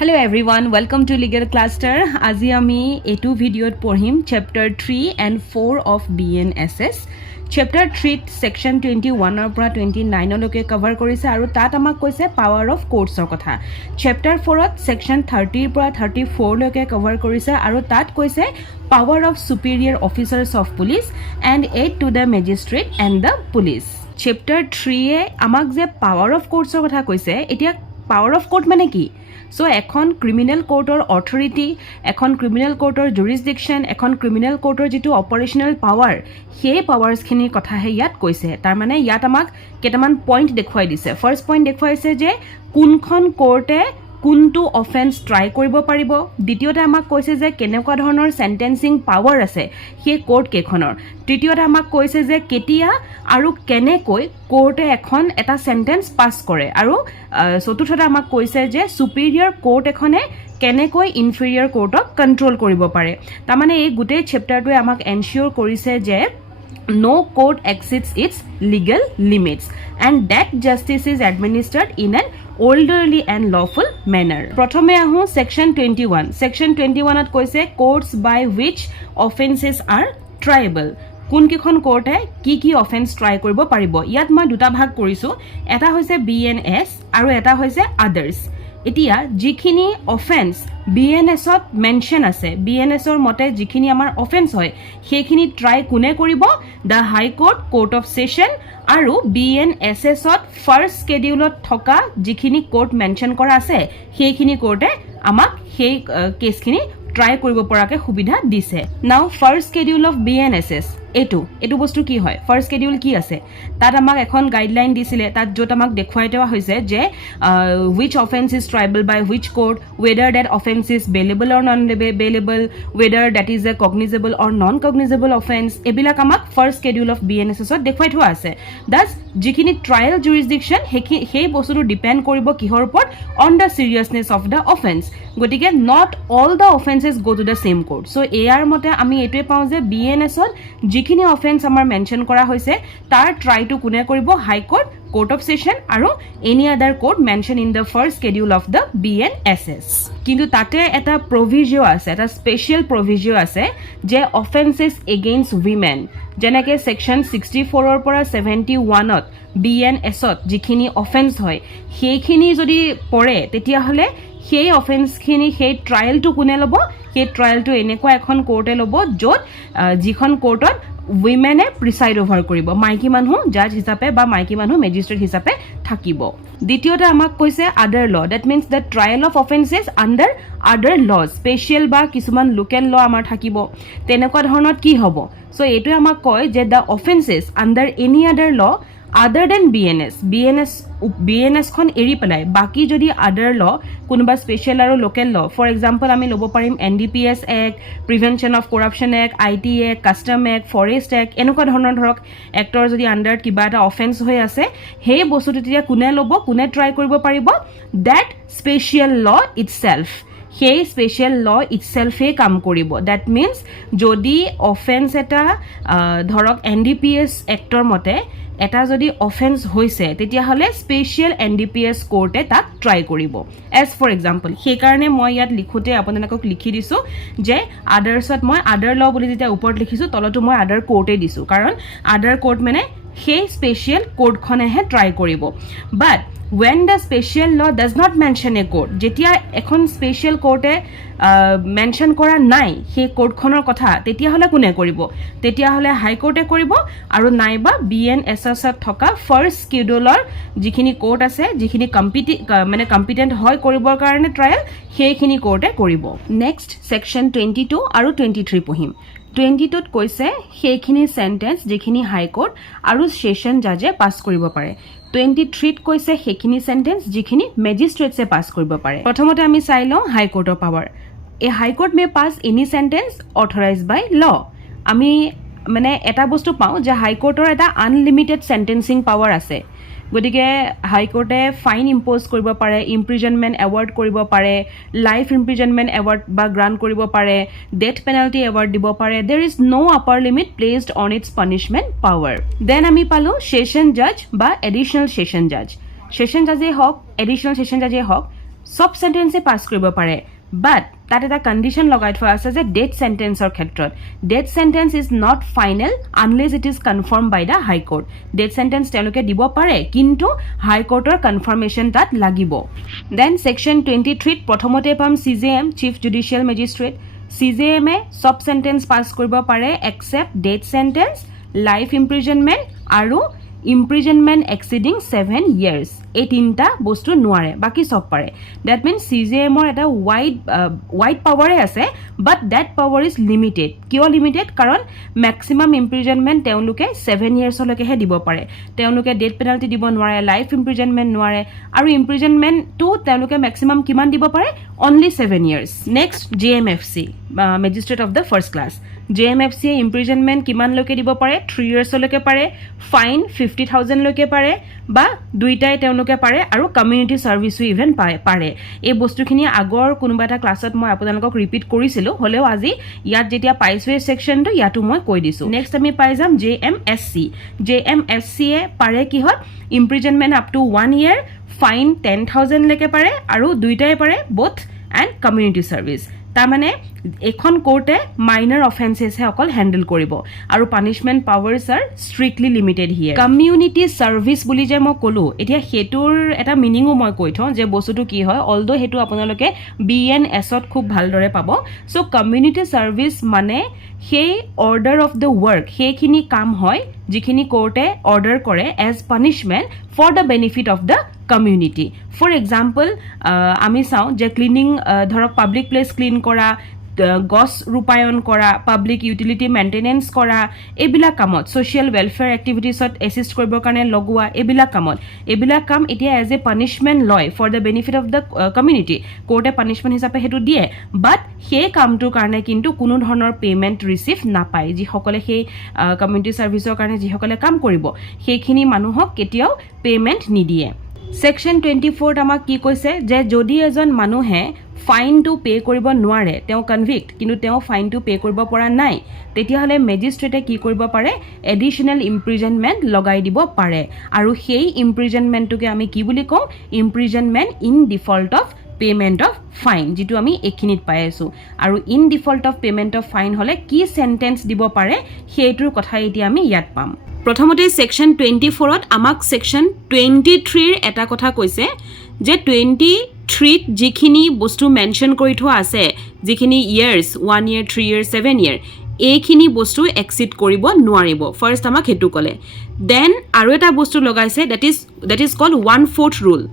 Hello everyone, welcome to Legal Cluster. আজি আমি এটু ভিডিওত পঢ়িম chapter 3 and 4 of BNSS. Chapter 3 section 21 ৰ পৰা 29 লৈকে কভাৰ কৰিছে আৰু তাত আমাক কৈছে power of courts ৰ কথা. Chapter 4 ত section 30 ৰ পৰা 34 লৈকে কভাৰ কৰিছে আৰু তাত কৈছে power of superior officers of police and aid to the magistrate and the police. Chapter 3 এ আমাক যে power of courts ৰ কথা কৈছে, এতিয়া power of court মানে কি? So, এখন ক্রিমিনাল কোৰ্টৰ অথৰিটি, এখন ক্ৰিমিনাল কোৰ্টৰ জুৰিসডিকশন, এখন ক্ৰিমিনাল কোৰ্টৰ যেটো অপাৰেশনাল পাৱাৰ, সেই পাৱাৰ্ছখিনিৰ কথাহে ইয়াত কৈছে। তাৰ মানে ইয়াত আমাক কেইটামান পইণ্ট দেখুৱাই দিছে। ফাৰ্ষ্ট পইণ্ট দেখুৱাইছে যে কোনখন কোৰ্টে কোনটো অফেন্স ট্ৰাই কৰিব পাৰিব। দ্বিতীয়তে আমাক কৈছে যে কেনেকুৱা ধৰণৰ সেন্টেন্সিং পাৱাৰ আছে সেই কোৰ্ট কেইখনৰ। তৃতীয়তে আমাক কৈছে যে কেতিয়া আৰু কেনেকৈ কোৰ্টে এখন এটা সেন্টেন্স পাস কৰে আৰু চতুৰ্থতে আমাক কৈছে যে সুপিৰিয়ৰ কোৰ্ট এখনে কেনেকৈ ইনফেৰিয়ৰ কোৰ্টক কন্ট্ৰোল কৰিব পাৰে। তাৰ মানে এই গোটেই চেপ্টাৰটোৱে আমাক এনশিওৰ কৰিছে যে no court exceeds its legal limits and that justice is administered in an orderly and lawful manner. Prothome ahu section 21. Section 21 at koise courts by which offenses are triable. কোন কিখন কোৰ্টে কি অফেন্স ট্ৰাই কৰিব পাৰিব। ইয়াত মই দুটা ভাগ কৰিছো, এটা হৈছে BNS আৰু এটা হৈছে আদাৰ্স। এতিয়া যিখিনি অফেন্স BNSত মেনশন আছে, BNSৰ মতে যিখিনি আমাৰ অফেন্স হয় সেইখিনি ট্ৰাই কোনে কৰিব? The high court, court of session আৰু BNSSত ফাৰ্ষ্ট স্কেডিউলত থকা যিখিনি কোৰ্ট মেনশন কৰা আছে সেইখিনি কোৰ্টে আমাক সেই কেছখিনি ট্ৰাই কৰিব পৰাকে সুবিধা দিছে। নাও ফাৰ্ষ্ট স্কেডিউল অফ BNSS এইটো বস্তু কি হয়? ফাৰ্ষ্ট স্কেডিউল কি আছে? তাত আমাক এখন গাইডলাইন দিছিলে, তাত য'ত আমাক দেখুৱাই দেওয়া হৈছে যে which offense is triable by which court, whether that offense is bailable or non-bailable, whether that is a cognizable or non-cognizable offense, এবিলাক আমাক ফাৰ্ষ্ট স্কেডিউল অফ BNSSত দেখুৱাই থোৱা আছে। দাস যিখিনি ট্ৰায়েল জুৰিসডিকশন সেই বস্তুটো ডিপেন্ড কৰিব কিহৰ ওপৰত? On the seriousness of the offence. গতিকে not all the offences go to the same court. So' এয়াৰ মতে আমি এইটোৱে পাওঁ যে BNSত যিখিনি অফেন্স আমাৰ মেনশন কৰা হৈছে তাৰ ট্ৰাইটো কোনে কৰিব? হাই কোৰ্ট, কোৰ্ট অফ সেশন আৰু any other court mention in the first schedule of the BNSS। কিন্তু তাতে এটা প্ৰভিজিও আছে, এটা স্পেচিয়েল প্ৰভিজিও আছে যে অফেন্সেছ এগেইনষ্ট উইমেন, যেনেকৈ সেকশন 64ৰ পৰা 71ত BNSত যিখিনি অফেন্স হয় সেইখিনি যদি পৰে তেতিয়াহ'লে সেই অফেন্সখিনি সেই ট্ৰায়েলটো কোনে ল'ব? সেই ট্ৰায়েলটো এনেকুৱা এখন কোৰ্টে ল'ব য'ত যিখন কোৰ্টত উইমেনে প্ৰিচাইড অভাৰ কৰিব, মাইকী মানুহ জাজ হিচাপে বা মাইকী মানুহ মেজিষ্ট্ৰেট হিচাপে থাকিব। দ্বিতীয়তে আমাক কৈছে আদাৰ ল, that means the trial of offences under আদাৰ লজ, স্পেচিয়েল বা কিছুমান লোকেল ল আমাৰ থাকিব। তেনেকুৱা ধৰণত কি হ'ব? চ' এইটোৱে আমাক কয় যে the offences under any other ল আদাৰ দেন BNSখন এৰি পেলাই বাকী যদি আদাৰ ল কোনোবা স্পেচিয়েল আৰু লোকেল ল, ফৰ এক্সাম্পল আমি ল'ব পাৰিম NDPS act, prevention of corruption act, IT act, custom act, forest act, এনেকুৱা ধৰণৰ ধৰক এক্টৰ যদি আণ্ডাৰত কিবা এটা অফেন্স হৈ আছে সেই বস্তুটো তেতিয়া কোনে ল'ব, কোনে ট্ৰাই কৰিব পাৰিব? ডেট স্পেচিয়েল ল ইটছেল্ফ, সেই স্পেচিয়েল ল ইটছেল্ফে কাম কৰিব। ডেট মিনছ যদি অফেন্স এটা ধৰক NDPS এক্টৰ মতে এটা যদি অফেন্স হৈছে তেতিয়াহ'লে স্পেচিয়েল NDPS কোৰ্টে তাক ট্ৰাই কৰিব। এজ ফৰ এক্সাম্পল, সেইকাৰণে মই ইয়াত লিখোঁতে আপোনালোকক লিখি দিছোঁ যে আদাৰ্ছত মই আদাৰ ল বুলি যেতিয়া ওপৰত লিখিছোঁ তলতো মই আদাৰ কোৰ্টে দিছোঁ, কাৰণ আদাৰ কোৰ্ট মানে সেই স্পেচিয়েল কোৰ্টখনেহে ট্ৰাই কৰিব। বাট when the special law does not mention a court, যেতিয়া এখন স্পেচিয়েল কোৰ্টে মেনশ্যন কৰা নাই সেই কোৰ্টখনৰ কথা তেতিয়াহ'লে কোনে কৰিব? তেতিয়াহ'লে হাই কোৰ্টে কৰিব আৰু নাইবা BNSSত থকা ফাৰ্ষ্ট স্কেডিউলৰ যিখিনি কোৰ্ট আছে, যিখিনি কম্পিটেণ্ট হয় কৰিবৰ কাৰণে ট্ৰায়েল, সেইখিনি কোৰ্টে কৰিব। নেক্সট সেকশন 22 আৰু 23 পঢ়িম। 22ত কৈছে সেইখিনি সেন্টেন্স যিখিনি হাই কোৰ্ট আৰু সেশন জাজে পাছ কৰিব পাৰে। 23ত কৈছে সেইখিনি সেন্টেন্স যিখিনি মেজিষ্ট্ৰেটছে পাছ কৰিব পাৰে। প্ৰথমতে আমি চাই লওঁ হাই কোৰ্টৰ power. A high court may pass any sentence authorised by law. আমি মানে এটা বস্তু পাওঁ যে হাই কোৰ্টৰ এটা আনলিমিটেড সেন্টেন্সিং পাৱাৰ আছে। গতিকে হাইকোৰ্টে ফাইন ইম্প'জ কৰিব পাৰে, ইমপ্ৰিজনমেণ্ট এৱাৰ্ড কৰিব পাৰে, লাইফ ইমপ্ৰিজনমেণ্ট এৱাৰ্ড বা গ্ৰাণ্ট কৰিব পাৰে, ডেথ পেনাল্টি এৱাৰ্ড দিব পাৰে। There is no' upper limit placed on its punishment power. Then আমি পালোঁ ছেশ্যন জাজ বা এডিশ্যনেল ছেশ্যন জাজ। ছেশ্যন জাজেই হওক, এডিশ্যনেল ছেশ্যন জাজেই হওক, সব সেন্টেন্সে পাছ কৰিব পাৰে বাট তাত এটা কন্ডিশন লগাই থোৱা আছে যে ডেথ সেন্টেন্সৰ ক্ষেত্ৰত death sentence is not final unless it is confirm by the high court death sentence তেওঁলোকে দিব পাৰে কিন্তু হাই কোৰ্টৰ কনফাৰ্মেশ্যন তাত লাগিব দেন সেকশন 23 প্ৰথমতে পাম CJM chief judicial magistrate CJM এ সব সেন্টেন্স পাছ কৰিব পাৰে এক্সেপ্ট ডেথ সেন্টেন্স লাইফ ইমপ্ৰিজনমেন্ট আৰু imprisonment exceeding 7 years এই তিনটা বস্তু নোৱাৰে বাকি সব পাৰে that means CJM or এটা wide power আছে but that power is limited কিয় limited কাৰণ maximum imprisonment তেওঁলোকে 7 years লৈকে হে দিব পাৰে তেওঁলোকে death penalty দিব নোৱাৰে life imprisonment নোৱাৰে আৰু imprisonment to তেওঁলোকে maximum কিমান দিব পাৰে only 7 years next JMFC magistrate of the first class JMFC imprisonment কিমান লৈকে দিব পাৰে 3 years লৈকে পাৰে ফাইন 50000 লৈকে পাৰে বা দুইটাই তেওঁলোকে পাৰে আৰু কমিউনিটি সাৰ্ভিসও ইভেন পাৰে এই বস্তুখিনি আগৰ কোনোবা এটা ক্লাছত মই আপোনালোকক ৰিপিট কৰিছিলো হলেও আজি ইয়াত যেতিয়া পাইছো এই সেকশনটো ইয়াতো মই কৈ দিছো নেক্সট আমি পাই যাম JMSC এ পাৰে কি হয় imprisonment up to 1 year fine 10000 লৈকে পাৰে আৰু দুইটাই পাৰে both and community service তাৰমানে এখন কোৰ্টে মাইনৰ অফেন্সেস হে অকল হ্যান্ডল কৰিব আৰু পানিশমেন্ট পাৱাৰস আৰ স্ট্ৰিক্টলি লিমিটেড হিয়াৰ কমিউনিটি সাৰ্ভিস বুলি যে মই কলো এতিয়া হেতুৰ এটা মিনিংও মই কৈ থওঁ যে বস্তুটো কি হয় অলদো হেতু আপোনালোকে BNS ত খুব ভালদৰে পাব সো কমিউনিটি সাৰ্ভিস মানে সেই অৰ্ডাৰ অফ দ্য ওয়াৰ্ক সেইখিনি কাম হয় যিখিনি কোৰ্টে অৰ্ডাৰ কৰে as punishment for the benefit of the community for example আমি চাও যে ক্লিনিং ধৰক পাবলিক প্লেস ক্লিন কৰা গছ ৰূপায়ন কৰা পাবলিক ইউটিলিটি মেইনটেনেন্স কৰা এবিলা কামত সোশ্যাল ওয়েলফেয়াৰ এক্টিভিটিছত এসিস্ট কৰিবৰ কাৰণে লগোৱা এবিলা কাম এতিয়া এজ এ পানিশমেন্ট লয় for the benefit of the community কোৰ্টে পানিশমেন্ট হিচাপে হেতু দিয়ে বাট সেই কামটোৰ কাৰণে কিন্তু কোনো ধৰণৰ পেমেন্ট ৰিসিভ নাপায় যি সকলে সেই কমিউনিটি সাৰ্ভিসৰ কাৰণে যি সকলে কাম কৰিব সেইখিনি মানুহক কেতিয়াও পেমেন্ট নিদিয়ে সেকশন 24 আমাক কি কৈছে যে যদি এজন মানুহে ফাইন টু পে কৰিব নোৱাৰে তেও কনভিক্ট কিন্তু তেও ফাইন টু পে কৰিব পৰা নাই তেতিয়া হলে মেজিস্ট্ৰেটে কি কৰিব পাৰে এডিশনাল ইমপ্ৰিজনমেন্ট লগাই দিব পাৰে আৰু সেই ইমপ্ৰিজনমেন্টটোকে আমি কি বুলি কওঁ imprisonment in default of payment of fine যেটো আমি এখিনিত পাই আছো আৰু in default of payment of fine হলে কি সেন্টেন্স দিব পাৰে সেইটোৰ কথা এতিয়া আমি ইয়াত পাম প্ৰথমতে সেকশন 24 ত আমাক সেকশন 23 ৰ এটা কথা কৈছে যে 23 ত যিখিনি বস্তু মেনশন কৰি থোৱা আছে যিখিনি ইয়াৰ্স 1 ইয়াৰ 3 ইয়াৰ 7 ইয়াৰ এইখিনি বস্তু এক্সিড কৰিব নোৱাৰিব ফাৰ্স্ট আমাক হেতু কলে দেন আৰু এটা বস্তু লগাইছে that is called 1/4 rule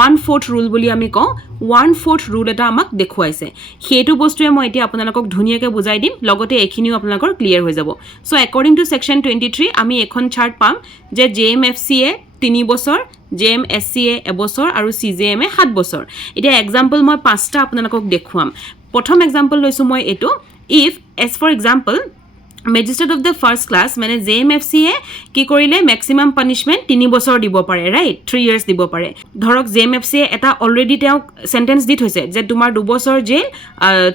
1/4 rule বুলি আমি কওঁ 1/4 rule এটা আমাক দেখুৱাইছে হেতু বস্তুৱে মই এতিয়া আপোনালোকক ধুনিয়াকৈ বুজাই দিম লগতে এখিনিও আপোনালোকৰ ক্লিয়াৰ হৈ যাব সো অ্যাকৰ্ডিং টু সেকশন 23 আমি এখন চাৰ্ট পাম যে JMFC এ 3 বছৰ JMSC এ 1 বছৰ আৰু CJM এ 7 বছৰ এতিয়া এক্সাম্পল মই পাঁচটা আপোনালোকক দেখুৱাম প্ৰথম এক্সাম্পল লৈছো মই এটো if as for example magistrate of the first class মানে JMFC এ কি কৰিলে maximum punishment 3 বছৰ দিব পাৰে ৰাইট 3 years দিব পাৰে ধৰক JMFC এ এটা অলৰেডি তেওঁ সেন্টেন্স দি থৈছে যে তোমাৰ 2 বছৰ জেল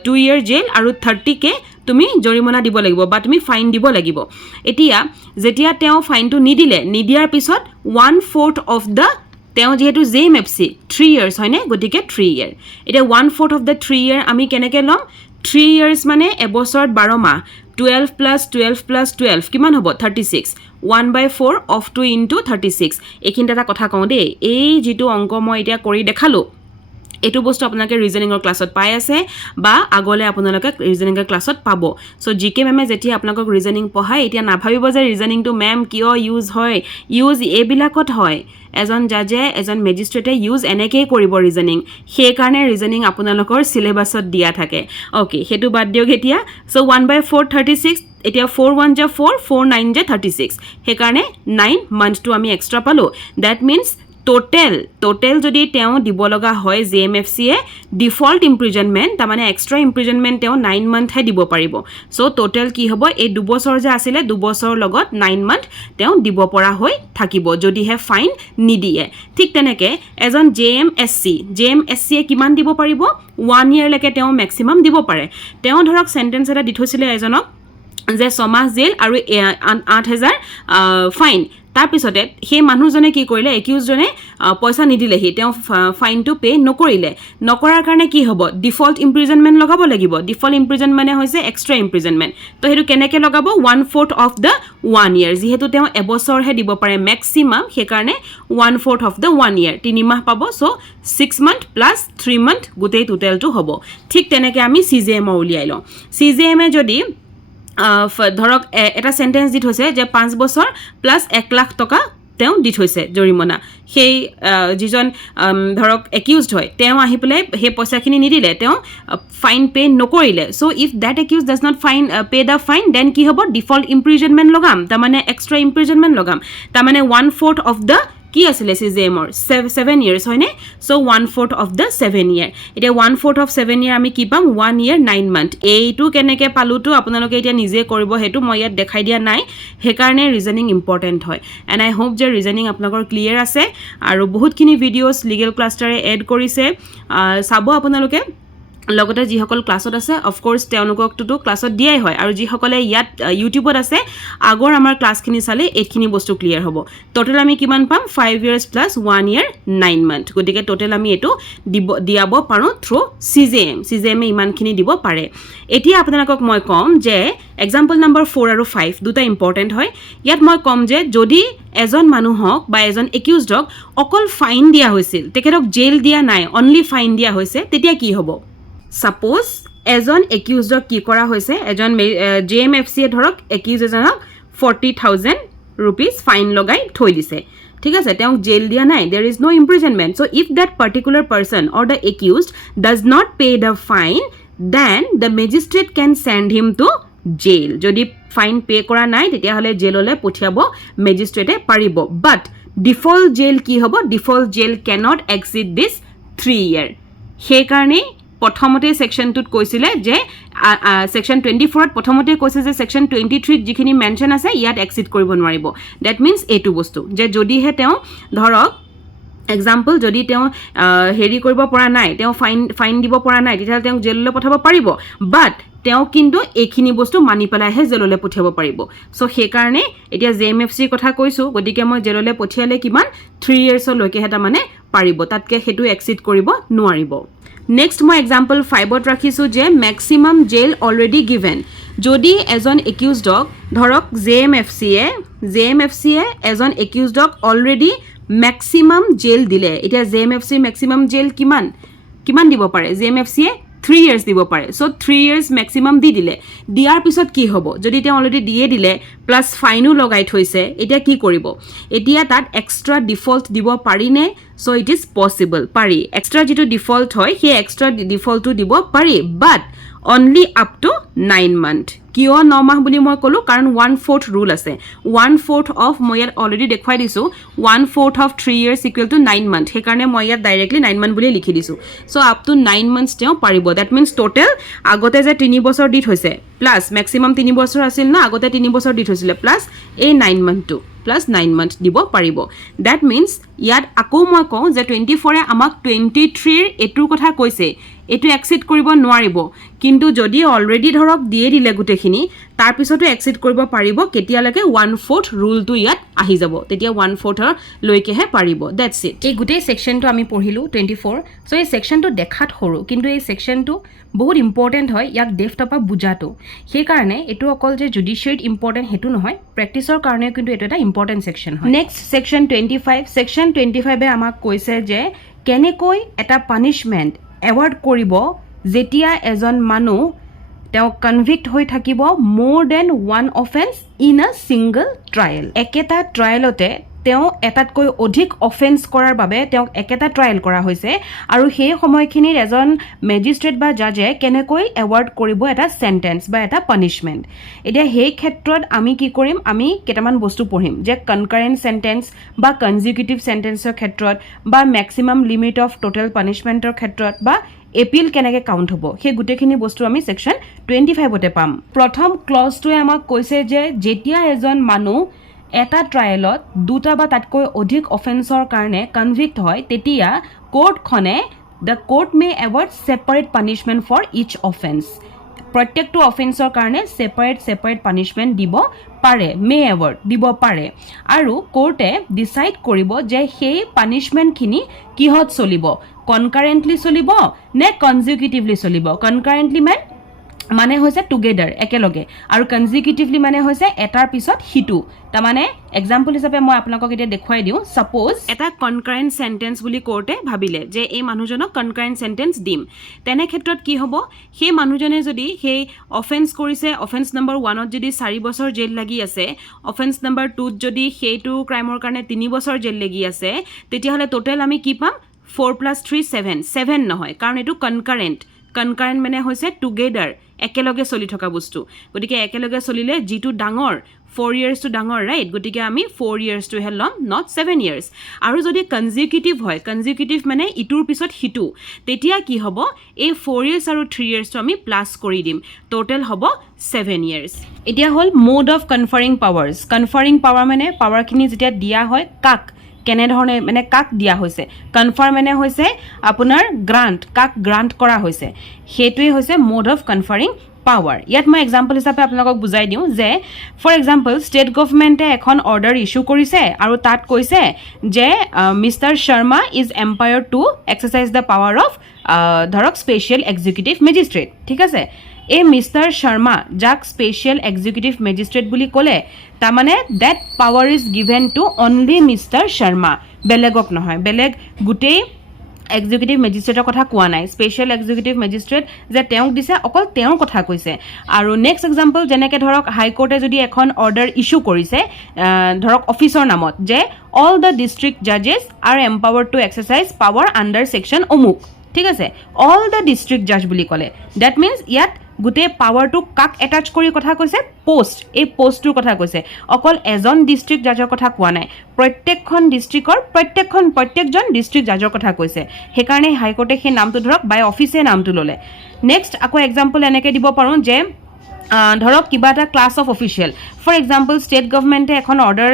2 year জেল আৰু 30k তুমি জৰিমনা দিব লাগিব বা তুমি ফাইন দিব লাগিব এতিয়া যেতিয়া তেওঁ ফাইনটো নিদিয়াৰ পিছত 1/4 of the তেওঁ যেহেতু JMFC 3 years হয়নে গতিকে 3 year এটা 1/4 of the 3 year আমি কেনেকৈ লম 3 years মানে এবছৰত 12 মাহ 12 plus 12 plus 12 কিমান হ'ব 36 1/4 of 2 into 36 এইখিনিতে এটা কথা কওঁ দেই এই যেটো অংক মই এতিয়া কৰি দেখালো এটো বস্তু আপোনালোকে ৰিজনিংৰ ক্লাছত পাই আছে বা আগলে আপোনালোকে ৰিজনিংৰ ক্লাছত পাব সো জিকে মেমে যেতিয়া আপোনালোকক ৰিজনিং পঢ়ায় এতিয়া নাভাবিব যে ৰিজনিংটো মেম কিয় ইউজ এবিলাকত হয় এজন জাজে এজন মেজিস্ট্ৰেটে ইউজ এনেকৈ কৰিব ৰিজনিং সেই কাৰণে ৰিজনিং আপোনালোকৰ সিলেবাসত দিয়া থাকে ওকে হেতু বাদ দিওক এতিয়া সো 1/4 36 এতিয়া 4 1 যা 4 4 9 যা 36 সেই কাৰণে 9 মান্থটো আমি এক্সট্ৰা পালো দ্যাট মিন্স টোটেল যদি তেওঁ দিব লগা হয় JMFC এ ডিফল্ট ইমপ্ৰিজনমেন্ট তাৰ মানে এক্সট্ৰা ইমপ্ৰিজনমেন্ট তেওঁ 9 মান্থ হে দিব পাৰিব সো টোটেল কি হ'ব এই 2 বছৰ যে আছিল 2 বছৰ লগত 9 মান্থ তেওঁ দিব পৰা হৈ থাকিব যদি হে ফাইন নিদিয়ে ঠিক তেনেকে এজন JMSC এ কিমান দিব পাৰিব 1 ইয়াৰ লৈকে তেওঁ ম্যাক্সিমাম দিব পাৰে তেওঁ ধৰক সেন্টেন্স এটা দি থৈছিলে এজনক যে 6 মাহ জেল আৰু 8000 ফাইন তাৰ পিছতে সেই মানুহজনে কি কৰিলে একিউজজনে পইচা নিদিলেহি তেওঁ ফাইনটো পে নকৰিলে নকৰাৰ কাৰণে কি হ'ব ডিফল্ট ইমপ্ৰিজনমেণ্ট লগাব লাগিব ডিফল্ট ইমপ্ৰিজনমেণ্ট মানে হৈছে এক্সট্ৰা ইমপ্ৰিজনমেণ্ট তো সেইটো কেনেকৈ লগাব 1/4 অফ দ্য 1 year যিহেতু তেওঁ এবছৰহে দিব পাৰে মেক্সিমাম সেইকাৰণে 1/4 অফ দ্য 1 year 3 মাহ পাব চ' 6 month প্লাছ 3 month গোটেই টোটেলটো হ'ব ঠিক তেনেকৈ আমি CJM উলিয়াই লওঁ CJM যদি ধৰক এটা সেন্টেন্স দি থৈছে যে 5 বছৰ প্লাস 1 লাখ টকা তেওঁ দি থৈছে জৰিমনা সেই যিজন ধৰক একিউজড হয় তেওঁ আহি পেলাই সেই পইচাখিনি নিদিলে তেওঁ ফাইন পে নকৰিলে so if that accused does not pay the fine then কি হ'ব ডিফল্ট ইমপ্ৰিজনমেণ্ট লগাম তাৰমানে এক্সট্ৰা ইমপ্ৰিজনমেণ্ট লগাম তাৰমানে 1/4 অফ দ্য কি আছিলে CJMৰ 7 years হয়নে সো 1/4 অফ দ্য 7 year এতিয়া 1/4 অফ 7 year আমি কি পাম 1 year 9 month এইটো কেনেকৈ পালোতো আপোনালোকে এতিয়া নিজে কৰিব হেতু মই ইয়াত দেখাই দিয়া নাই হেকাৰণে ৰিজনিং ইম্পৰ্টেন্ট হয় এণ্ড আই হোপ যে ৰিজনিং আপোনালোকৰ ক্লিয়াৰ আছে আৰু বহুতখিনি ভিডিঅ'ছ লিগেল ক্লাষ্টাৰে এড কৰিছে চাব আপোনালোকে লগতে যিসকল ক্লাছত আছে অফক'ৰ্ছ তেওঁলোককতো ক্লাছত দিয়াই হয় আৰু যিসকলে ইয়াত ইউটিউবত আছে আগৰ আমাৰ ক্লাছখিনি চালে এইখিনি বস্তু ক্লিয়াৰ হ'ব টোটেল আমি কিমান পাম 5 years প্লাছ 1 year 9 month গতিকে টোটেল আমি এইটো দিয়াব পাৰোঁ থ্ৰু CJM ইমানখিনি দিব পাৰে এতিয়া আপোনালোকক মই ক'ম যে এক্সাম্পল নম্বৰ 4 আৰু 5 দুটা ইম্পৰ্টেণ্ট হয় ইয়াত মই ক'ম যে যদি এজন মানুহক বা এজন একিউজডক অকল ফাইন দিয়া হৈছিল তেখেতক জেল দিয়া নাই অনলি ফাইন দিয়া হৈছে তেতিয়া কি হ'ব সাপোজ এজন একিউজডক কি কৰা হৈছে এজন JMFC ধৰক একিউজ এজনক 40,000 rupees ফাইন লগাই থৈ দিছে ঠিক আছে তেওঁক জেল দিয়া নাই there is no imprisonment so if that particular person or the accused does not pay the fine then the magistrate can send him to jail যদি ফাইন পে কৰা নাই তেতিয়াহ'লে জেললৈ পঠিয়াব মেজিষ্ট্ৰেটে পাৰিব but default jail কি হ'ব default jail cannot exceed this 3 year সেইকাৰণে প্ৰথমতে সেকশনটোত কৈছিলে যে সেকশন 24ত প্ৰথমতে কৈছে যে সেকশন 23ত যিখিনি মেনশন আছে ইয়াত এক্সিড কৰিব নোৱাৰিব দ্যাট মিন্স এইটো বস্তু যে যদিহে তেওঁ ধৰক এক্সাম্পল যদি তেওঁ হেৰি কৰিব পৰা নাই তেওঁ ফাইন দিব পৰা নাই তেতিয়া তেওঁ জেললৈ পঠাব পাৰিব বাট তেওঁ কিন্তু এইখিনি বস্তু মানি পেলাইহে জেললৈ পঠিয়াব পাৰিব সো সেইকাৰণে এতিয়া JMFC কথা কৈছো গতিকে মই জেললৈ পঠিয়ালে কিমান 3 years লৈকে হেটা মানে পাৰিব তাতকে হেতু এক্সিড কৰিব নোৱাৰিব নেক্সট মই এক্সাম্পল 5ত ৰাখিছো যে ম্যাক্সিমাম জেল অলৰেডি গিভেন যদি এজন একিউজডক ধৰক JMFC এ এজন একিউজডক অলৰেডি ম্যাক্সিমাম জেল দিলে এতিয়া JMFC ম্যাক্সিমাম জেল কিমান দিব পাৰে JMFC এ 3 years দিব পাৰে সো 3 years ম্যাক্সিমাম দি দিলে দিয়াৰ পিছত কি হ'ব যদি তেওঁ অলৰেডি দিয়ে দিলে প্লাস ফাইনো লগাই থৈছে এতিয়া কি কৰিব এতিয়া তাত এক্সট্ৰা ডিফল্ট দিব পাৰিনে সো ইট ইজ পসিবল পাৰি এক্সট্ৰা যেটো ডিফল্ট হয় সেই এক্সট্ৰা ডিফল্টটো দিব পাৰি বাট only up to 9 month কিয় 9 মাহ বুলি মই কলো কাৰণ 1/4 rule আছে 1/4 of মই ইয়াত অলৰেডি দেখুৱাই দিছো 1/4 of 3 years equal to 9 month সেই কাৰণে মই ইয়াত ডাইৰেক্টলি 9 month বুলি লিখি দিছো সো up to 9 months তেওঁ পাৰিব দ্যাট মিন্স টোটেল আগতে যে 3 বছৰ দি থৈছে প্লাস ম্যাক্সিমাম 3 বছৰ আছিল না আগতে 3 বছৰ দি থৈছিলে প্লাস এই 9 month টু প্লাস 9 month দিব পাৰিব দ্যাট মিন্স ইয়াত আকৌ মই কওঁ যে 24 এ আমাক 23 এটোৰ কথা কৈছে এটো এক্সিড কৰিব নোৱাৰিব কিন্তু যদি অলৰেডি ধৰক দিয়ে দিলে গুটেখিনি তাৰ পিছতো এক্সিড কৰিব পাৰিব কেতিয়ালৈকে 1/4 ৰুলটো ইয়াত আহি যাব তেতিয়া 1/4 লৈকেহে পাৰিব দ্যাটস ইট এই গুটে সেকশনটো আমি পঢ়িলো 24 সো এই সেকশনটো দেখাত সৰু কিন্তু এই সেকশনটো বহুত ইম্পৰ্টেন্ট হয় ইয়াক ডেফটপা বুজাটো সেই কাৰণে এটো অকল যে জুডিশিয়াৰিত ইম্পৰ্টেন্ট হেতু নহয় প্ৰেক্টিছৰ কাৰণে কিন্তু এটো এটা ইম্পৰ্টেন্ট সেকশন হয় নেক্সট সেকশন 25 সেকশন 25 এ আমাক কৈছে যে কেনেকৈ এটা পানিশমেন্ট এৱাৰ্ড কৰিব যেতিয়া এজন মানুহ তেওঁ কনভিক্ট হৈ থাকিব more than one offense in a single trial একেটা ট্ৰায়ালতে তেওঁ এটাতকৈ অধিক অফেন্স কৰাৰ বাবে তেওঁ একেটা ট্ৰায়াল কৰা হৈছে আৰু সেই সময়খিনিৰ এজন মেজিষ্ট্ৰেট বা জাজে কেনেকৈ এৱাৰ্ড কৰিব এটা সেন্টেন্স বা এটা পানিশমেন্ট এতিয়া সেই ক্ষেত্ৰত আমি কি কৰিম আমি কেটামান বস্তু পঢ়িম যে কনকাৰেন্ট সেন্টেন্স বা কনজিকিউটিভ সেন্টেন্সৰ ক্ষেত্ৰত বা ম্যাক্সিমাম লিমিট অফ টোটাল পানিশমেন্টৰ ক্ষেত্ৰত বা এপিল কেনেকৈ কাউন্ট হ'ব সেই গুটেখিনি বস্তু আমি সেকশন 25 তে পাম প্ৰথম ক্লজটোৱে আমাক কৈছে যে যেতিয়া এজন মানুহ এটা ট্ৰায়ালত দুটা বা তাতকৈ অধিক অফেন্সৰ কাৰণে কনভিক্ট হয় তেতিয়া কোৰ্টখনে the court may award separate punishment for each offense প্ৰত্যেকটো অফেন্সৰ কাৰণে সেপাৰেট পানিশমেন্ট দিব পাৰে মে এৱাৰ্ড দিব পাৰে আৰু কোৰ্টে ডিসাইড কৰিব যে সেই পানিশমেন্টখিনি কিহত চলিব কনকাৰেন্টলি চলিব নে কনজিকিউটিভলি চলিব কনকাৰেন্টলি মানে হৈছে টুগেডাৰ একেলগে আৰু কনজিকিউটিভলি মানে হৈছে এটাৰ পিছত হিটু তা মানে এক্সাম্পল হিচাপে মই আপোনালোকক এতিয়া দেখুৱাই দিওঁ সাপোজ এটা কনকাৰেন্ট সেন্টেন্স বুলি কোৰ্টে ভাবিলে যে এই মানুহজনক কনকাৰেন্ট সেন্টেন্স দিম তেনে ক্ষেত্ৰত কি হ'ব সেই মানুহজনে যদি সেই অফেন্স কৰিছে অফেন্স নম্বৰ 1 ত যদি 4 বছৰ জেল লাগি আছে অফেন্স নম্বৰ 2 ত যদি সেইটো ক্ৰাইমৰ কাৰণে 3 বছৰ জেল লাগি আছে তেতিয়াহলে টোটাল আমি কি পাম 4 + 3 7 নহয় কাৰণ এটো কনকাৰেন্ট মানে হৈছে টুগেডাৰ একেলগে চলি থকা বস্তু গতিকে একেলগে চলিলে জিটো ডাঙৰ 4 years to ডাঙৰ ৰাইট গতিকে আমি 4 years to হে লম not 7 years আৰু যদি কনজিকিউটিভ হয় কনজিকিউটিভ মানে ইটোৰ পিছত হিটু তেতিয়া কি হ'ব এই 4 years আৰু 3 years তো আমি প্লাস কৰি দিম টোটাল হ'ব 7 years এতিয়া হল মোড অফ কনফাৰিং পাৱাৰ মানে পাৱাৰখিনি যেতিয়া দিয়া হয় কাক কেনে ধৰণে মানে কাক দিয়া হৈছে কনফাৰ্ম মানে হৈছে আপোনাৰ কাক গ্ৰান্ট কৰা হৈছে হেতুই হৈছে মোড অফ কনফাৰিং পাৱাৰ ইয়াত মই এক্সাম্পল হিচাপে আপোনালোকক বুজাই দিওঁ যে ফৰ এক্সাম্পল ষ্টেট গভৰ্ণমেণ্টে এখন অৰ্ডাৰ ইস্যু কৰিছে আৰু তাত কৈছে যে mister Sharma is empowered to exercise the power of ধৰক স্পেচিয়েল এক্সিকিউটিভ মেজিষ্ট্ৰেট ঠিক আছে এই মিষ্টাৰ শৰ্মা যাক স্পেচিয়েল এক্সিকিউটিভ মেজিষ্ট্ৰেট বুলি ক'লে তাৰমানে that power is given to only mister Sharma বেলেগক নহয় বেলেগ গোটেই এক্সিকিউটিভ মেজিষ্ট্ৰেটৰ কথা কোৱা নাই স্পেচিয়েল এক্সিকিউটিভ মেজিষ্ট্ৰেট যে তেওঁক দিছে অকল তেওঁৰ কথা কৈছে আৰু নেক্সট এক্সাম্পল যেনেকৈ ধৰক হাইকোৰ্টে যদি এখন অৰ্ডাৰ ইস্যু কৰিছে ধৰক অফিচৰ নামত যে অল দ্য ডিষ্ট্ৰিক্ট জাজেছ are empowered to exercise power under section অমুক ঠিক আছে অল দ্য ডিষ্ট্ৰিক্ট জাজ বুলি ক'লে ডেট মিনছ ইয়াত গোটেই পাৱাৰটো কাক এটাচ কৰি কথা কৈছে পোষ্ট এই পোষ্টটোৰ কথা কৈছে অকল এজন ডিষ্ট্ৰিক্ট জাজৰ কথা কোৱা নাই প্ৰত্যেকখন ডিষ্ট্ৰিক্টৰ প্ৰত্যেকজন ডিষ্ট্ৰিক্ট জাজৰ কথা কৈছে সেইকাৰণে হাইকোৰ্টে সেই নামটো ধৰক বাই অফিচে নামটো ল'লে নেক্সট আকৌ এক্সাম্পল এনেকৈ দিব পাৰোঁ যে ধৰক কিবা এটা class of official for example state গভৰ্ণমেণ্টে এখন অৰ্ডাৰ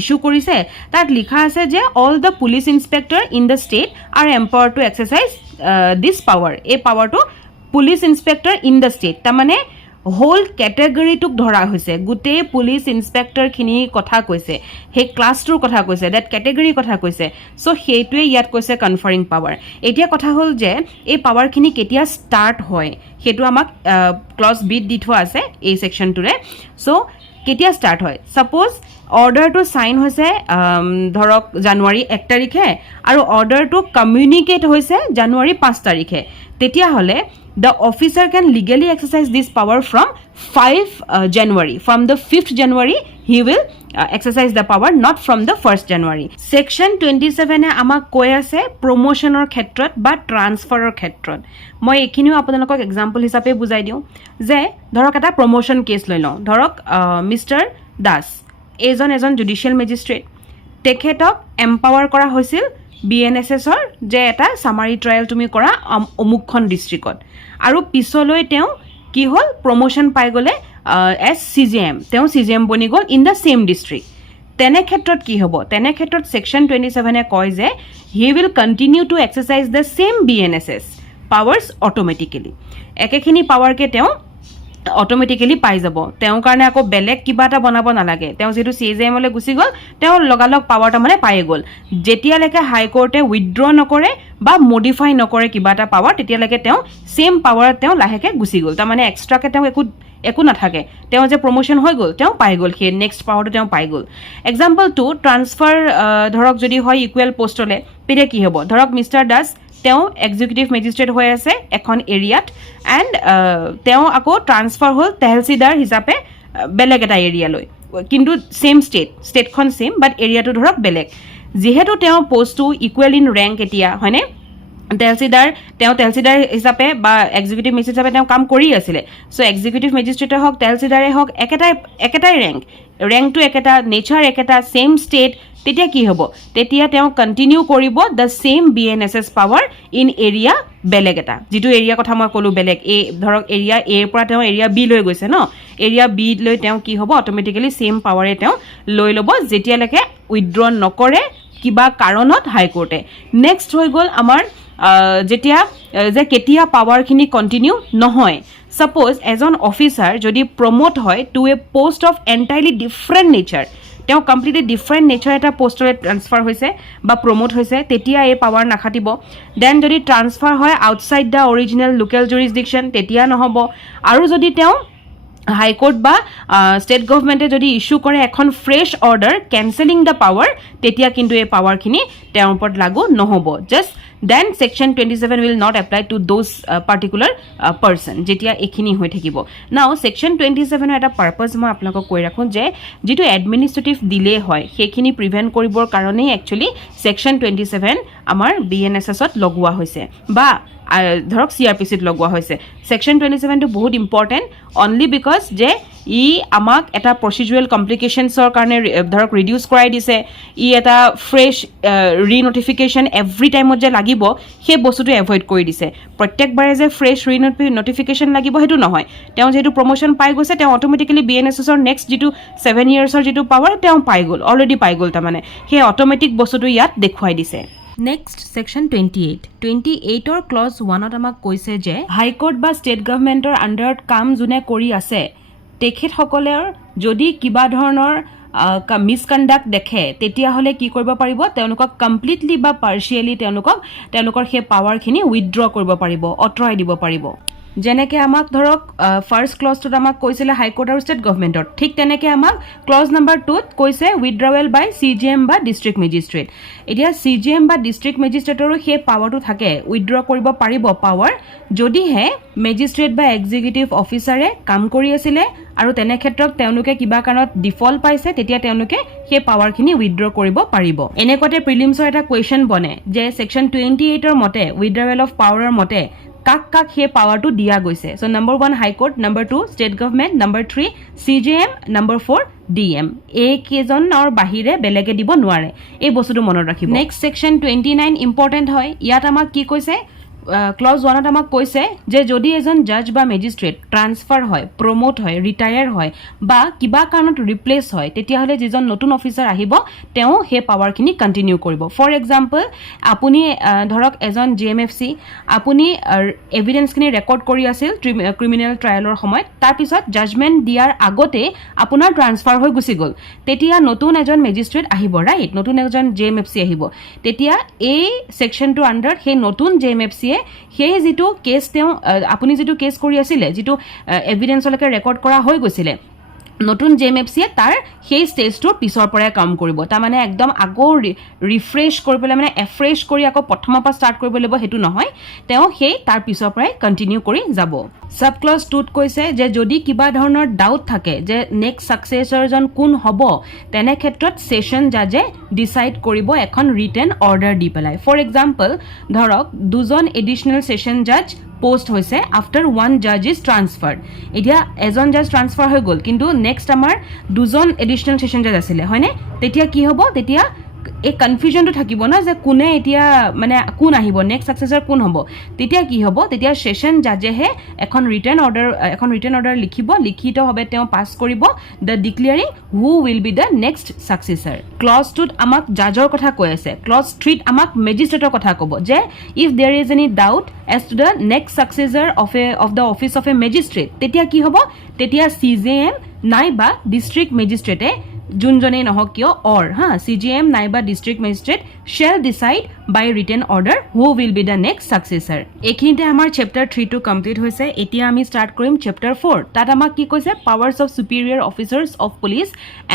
ইস্যু কৰিছে তাত লিখা আছে যে all the police inspector in the state are empowered to exercise this power এই পাৱাৰটো police inspector in the state তাৰমানে হোল কেটেগৰীটোক ধৰা হৈছে গোটেই পুলিচ ইনস্পেক্টৰখিনি কথা কৈছে সেই ক্লাছটোৰ কথা কৈছে ডেট কেটেগৰীৰ কথা কৈছে চ' সেইটোৱে ইয়াত কৈছে কনফাৰিং পাৱাৰ এতিয়া কথা হ'ল যে এই পাৱাৰখিনি কেতিয়া ষ্টাৰ্ট হয় সেইটো আমাক ক্লজ বিত দি থোৱা আছে এই ছেকশ্যনটোৰে চ' কেতিয়া ষ্টাৰ্ট হয় ছাপ'জ অৰ্ডাৰটো চাইন হৈছে ধৰক জানুৱাৰী 1 তাৰিখে আৰু অৰ্ডাৰটো কমিউনিকেট হৈছে জানুৱাৰী 5 তাৰিখে তেতিয়াহ'লে the officer can legally exercise this power from 5 January. From the 5th January, he will exercise the power, not from the 1st January. Section 27 এ আমাক কৈ আছে প্ৰমোশনৰ ক্ষেত্ৰত বা ট্ৰান্সফাৰৰ ক্ষেত্ৰত মই এখিনিও আপোনালোকক এক্সাম্পল হিচাপে বুজাই দিওঁ যে ধৰক এটা প্ৰমোশন কেছ লৈ লওঁ ধৰক মিষ্টাৰ দাস এজন জুডিচিয়েল মেজিষ্ট্ৰেট তেখেতক এম্পাৱাৰ কৰা হৈছিল BNSSৰ যে এটা সামাৰী ট্ৰায়েল তুমি কৰা অমুকখন ডিষ্ট্ৰিক্টত আৰু পিছলৈ তেওঁ কি হ'ল প্ৰমোশন পাই গ'লে এছ CJM তেওঁ CJM বনি গ'ল ইন দ্য সেম ডিষ্ট্ৰিক্ট তেনে ক্ষেত্ৰত কি হ'ব তেনে ক্ষেত্ৰত সেকশ্যন 27 এ কয় যে he will continue to exercise the same BNSS powers automatically একেখিনি পাৱাৰকে তেওঁ অট'মেটিকেলি পাই যাব তেওঁৰ কাৰণে আকৌ বেলেগ কিবা এটা বনাব নালাগে তেওঁ যেটো CJM লৈ গুচি গ'ল তেওঁ লগালগ পাৱাৰটা মানে পাই গ'ল যেতিয়ালৈকে হাইকোৰ্টে উইথড্ৰ নকৰে বা মডিফাই নকৰে কিবা এটা পাৱাৰ তেতিয়ালৈকে তেওঁ সেম পাৱাৰ তেওঁ লাহেকে গুচি গ'ল তাৰ মানে এক্সট্ৰাকে তেওঁ একো নাথাকে তেওঁ যে প্ৰমোশন হৈ গ'ল তেওঁ পাই গ'ল সেই নেক্সট পাৱাৰটো তেওঁ পাই গ'ল এক্সাম্পল 2 ট্ৰান্সফাৰ ধৰক যদি হয় ইকুৱেল পোষ্টলে তেতিয়া কি হ'ব ধৰক মিষ্টাৰ দাস তেওঁ এক্সিকিউটিভ মেজিষ্ট্ৰেট হৈ আছে এখন এৰিয়াত এণ্ড তেওঁ আকৌ ট্ৰান্সফাৰ হ'ল তেহচিলদাৰ হিচাপে বেলেগ এটা এৰিয়ালৈ কিন্তু সেম ষ্টেটখন সেম বাট এৰিয়াটো ধৰক বেলেগ যিহেতু তেওঁ পোষ্টটো ইকুৱেল ইন ৰেংক এতিয়া হয়নে তেহচিলদাৰ হিচাপে বা এক্সিকিউটিভ মেজিষ্ট্ৰেট হিচাপে তেওঁ কাম কৰি আছিলে চ' এক্সিকিউটিভ মেজিষ্ট্ৰেটে হওক তেহচিলদাৰে হওক একেটাই ৰেংকটো একেটা নেচাৰ একেটা সেম ষ্টেট তেতিয়া কি হ'ব তেতিয়া তেওঁ কণ্টিনিউ কৰিব the same BNSS power in area বেলেগ এটা যিটো এৰিয়া কথা মই ক'লো বেলেগ এ ধৰক এৰিয়া এৰ পৰা তেওঁ এৰিয়া বি লৈ গৈছে ন এৰিয়া বি লৈ তেওঁ কি হ'ব অট'মেটিকেলি সেম পাৱাৰে তেওঁ লৈ ল'ব যেতিয়ালৈকে উইথড্ৰ নকৰে কিবা কাৰণত হাইকোৰ্টে নেক্সট হৈ গ'ল আমাৰ যেতিয়া যে কেতিয়া পাৱাৰখিনি কণ্টিনিউ নহয় সাপোজ এজন অফিচাৰ যদি প্ৰমোট হয় to a post of entirely different nature তেওঁ কমপ্লিটলি ডিফাৰেণ্ট নেচাৰ এটা পোষ্টলৈ ট্ৰান্সফাৰ হৈছে বা প্ৰমোট হৈছে তেতিয়া এই পাৱাৰ নাখাটিব দেন যদি ট্ৰান্সফাৰ হয় outside the original local jurisdiction তেতিয়া নহ'ব আৰু যদি তেওঁ হাইকোৰ্ট বা ষ্টেট গভৰ্ণমেণ্টে যদি ইছ্যু কৰে এখন fresh order cancelling the power তেতিয়া কিন্তু এই পাৱাৰখিনি তেওঁৰ ওপৰত লাগু নহ'ব just then section 27 will not apply to those particular person যেতিয়া এইখিনি হৈ থাকিব নাও ছেকশ্যন 27ৰ এটা পাৰ্পাছ মই আপোনালোকক কৈ ৰাখোঁ যে যিটো এডমিনিষ্ট্ৰেটিভ ডিলে হয় সেইখিনি প্ৰিভেণ্ট কৰিবৰ কাৰণেই একচুৱেলি ছেকশ্যন 27 আমাৰ BNSSত লগোৱা হৈছে বা ধৰক CRPCত লগোৱা হৈছে ছেকশ্যন 27টো বহুত ইম্পৰ্টেণ্ট অনলি বিকজ যে ই আমাক এটা প্ৰচিডুৰেল কমপ্লিকেশ্যনছৰ কাৰণে ধৰক ৰিডিউচ কৰাই দিছে ই এটা ফ্ৰেছ ৰিনটিফিকেশ্যন এভৰি টাইমত যে লাগিব সেই বস্তুটো এভইড কৰি দিছে প্ৰত্যেকবাৰে যে ফ্ৰেছ ৰিনটিফিকেশ্যন লাগিব সেইটো নহয় তেওঁ যিহেতু প্ৰমোশ্যন পাই গৈছে তেওঁ অট'মেটিকেলি BNSSৰ নেক্সট যিটো 7 yearsৰ যিটো পাৱাৰ তেওঁ পাই গ'ল অলৰেডি পাই গ'ল তাৰমানে সেই অট'মেটিক বস্তুটো ইয়াত দেখুৱাই দিছে নেক্সট ছেকশ্যন 28ৰ ক্লজ 1ত আমাক কৈছে যে হাইকোৰ্ট বা ষ্টেট গভৰ্ণমেণ্টৰ আণ্ডাৰত কাম যোনে কৰি আছে তেখেতসকলৰ যদি কিবা ধৰণৰ মিছকণ্ডাক্ট দেখে তেতিয়াহ'লে কি কৰিব পাৰিব তেওঁলোকক কমপ্লিটলি বা পাৰ্চিয়েলি তেওঁলোকৰ সেই পাৱাৰখিনি উইথড্ৰ কৰিব পাৰিব আঁতৰাই দিব পাৰিব যেনেকৈ আমাক ধৰক ফাৰ্ষ্ট ক্লজটোত আমাক কৈছিলে হাইকোৰ্ট আৰু ষ্টেট গভৰ্ণমেণ্টৰ ঠিক তেনেকৈ আমাক ক্লজ নম্বৰ 2ত কৈছে উইথড্ৰৱেল বাই CGM বা ডিষ্ট্ৰিক্ট মেজিষ্ট্ৰেট এতিয়া CGM বা ডিষ্ট্ৰিক্ট মেজিষ্ট্ৰেটৰো সেই পাৱাৰটো থাকে উইথড্ৰ কৰিব পাৰিব পাৱাৰ যদিহে মেজিষ্ট্ৰেট বা এক্সিকিউটিভ অফিচাৰে কাম কৰি আছিলে আৰু তেনে ক্ষেত্ৰত তেওঁলোকে কিবা কাৰণত ডিফল্ট পাইছে তেতিয়া তেওঁলোকে সেই পাৱাৰখিনি উইথড্ৰ কৰিব পাৰিব এনেকুৱাতে প্ৰিলিমছৰ এটা কুৱেশ্যন বনে যে ছেকশ্যন 28ৰ মতে উইথড্ৰৱেল অফ পাৱাৰৰ মতে কাক সেই পাৱাৰটো দিয়া গৈছে so' number 1 high court number 2 state government number 3 CGM number 4 DM এই কেইজনৰ বাহিৰে বেলেগে দিব নোৱাৰে এই বস্তুটো মনত ৰাখিব নেক্সট ছেকশ্যন 29 ইম্পৰ্টেণ্ট হয় ইয়াত আমাক কি কৈছে ক্লজ 1ত আমাক কৈছে যে যদি এজন জাজ বা মেজিষ্ট্ৰেট ট্ৰান্সফাৰ হয় প্ৰমোট হয় ৰিটায়াৰ হয় বা কিবা কাৰণত ৰিপ্লেচ হয় তেতিয়াহ'লে যিজন নতুন অফিচাৰ আহিব তেওঁ সেই পাৱাৰখিনি কণ্টিনিউ কৰিব ফৰ এক্সাম্পল আপুনি ধৰক এজন GMFC আপুনি এভিডেন্সখিনি ৰেকৰ্ড কৰি আছিল ক্ৰিমিনেল ট্ৰায়েলৰ সময়ত তাৰপিছত জাজমেণ্ট দিয়াৰ আগতে আপোনাৰ ট্ৰান্সফাৰ হৈ গুচি গ'ল তেতিয়া নতুন এজন মেজিষ্ট্ৰেট আহিব ৰাইট নতুন এজন GMFC আহিব তেতিয়া এই ছেকশ্যনটোৰ আণ্ডাৰত সেই নতুন GMFCয়ে সেই যিটো কেছ তেওঁ আপুনি যিটো কেছ কৰি আছিলে যিটো এভিডেন্সলৈকে ৰেকৰ্ড কৰা হৈ গৈছিলে নতুন GMFCয়ে তাৰ সেই ষ্টেজটোৰ পিছৰ পৰাই কাম কৰিব তাৰমানে একদম আকৌ ৰিফ্ৰেছ কৰি পেলাই মানে এফ্ৰেছ কৰি আকৌ প্ৰথমৰ পৰা ষ্টাৰ্ট কৰিব লাগিব সেইটো নহয় তেওঁ সেই তাৰ পিছৰ পৰাই কণ্টিনিউ কৰি যাব সাব ক্লজ 2ত কৈছে যে যদি কিবা ধৰণৰ ডাউট থাকে যে নেক্সট ছাকচেছৰজন কোন হ'ব তেনে ক্ষেত্ৰত ছেছন জাজে ডিচাইড কৰিব এখন ৰিটেন অৰ্ডাৰ দি পেলাই ফৰ এক্সাম্পল ধৰক দুজন এডিশ্যনেল ছেছন জাজ পোষ্ট হৈছে আফটাৰ 1 জাজ ইজ ট্ৰান্সফাৰ্ড এতিয়া এজন জাজ ট্ৰান্সফাৰ হৈ গ'ল কিন্তু নেক্সট আমাৰ দুজন এডিশ্যনেল ছেছন জাজ আছিলে হয়নে তেতিয়া কি হ'ব তেতিয়া এই কনফিউজনটো থাকিব না যে কোনে এতিয়া মানে কোন আহিব নেক্সট ছাকচেছৰ কোন হ'ব তেতিয়া কি হ'ব তেতিয়া ছেছন জাজেহে এখন ৰিটাৰ্ণ অৰ্ডাৰ লিখিব লিখিতভাৱে তেওঁ পাছ কৰিব the declaring who will be the next successor clause 2ত আমাক জাজৰ কথা কৈ আছে ক্লজ 3ত আমাক মেজিষ্ট্ৰেটৰ কথা ক'ব যে if there is any doubt as to the next successor of the office of a magistrate তেতিয়া কি হ'ব তেতিয়া CGM নাইবা ডিষ্ট্ৰিক্ট মেজিষ্ট্ৰেটে যোনজনেই নহওক কিয় CGM নাইবা district magistrate shall decide by written order who will be the next successor এইখিনিতে আমাৰ চেপ্টাৰ 3টো কমপ্লিট হৈছে এতিয়া আমি ষ্টাৰ্ট কৰিম চেপ্টাৰ 4 তাত আমাক কি কৈছে powers of superior officers of police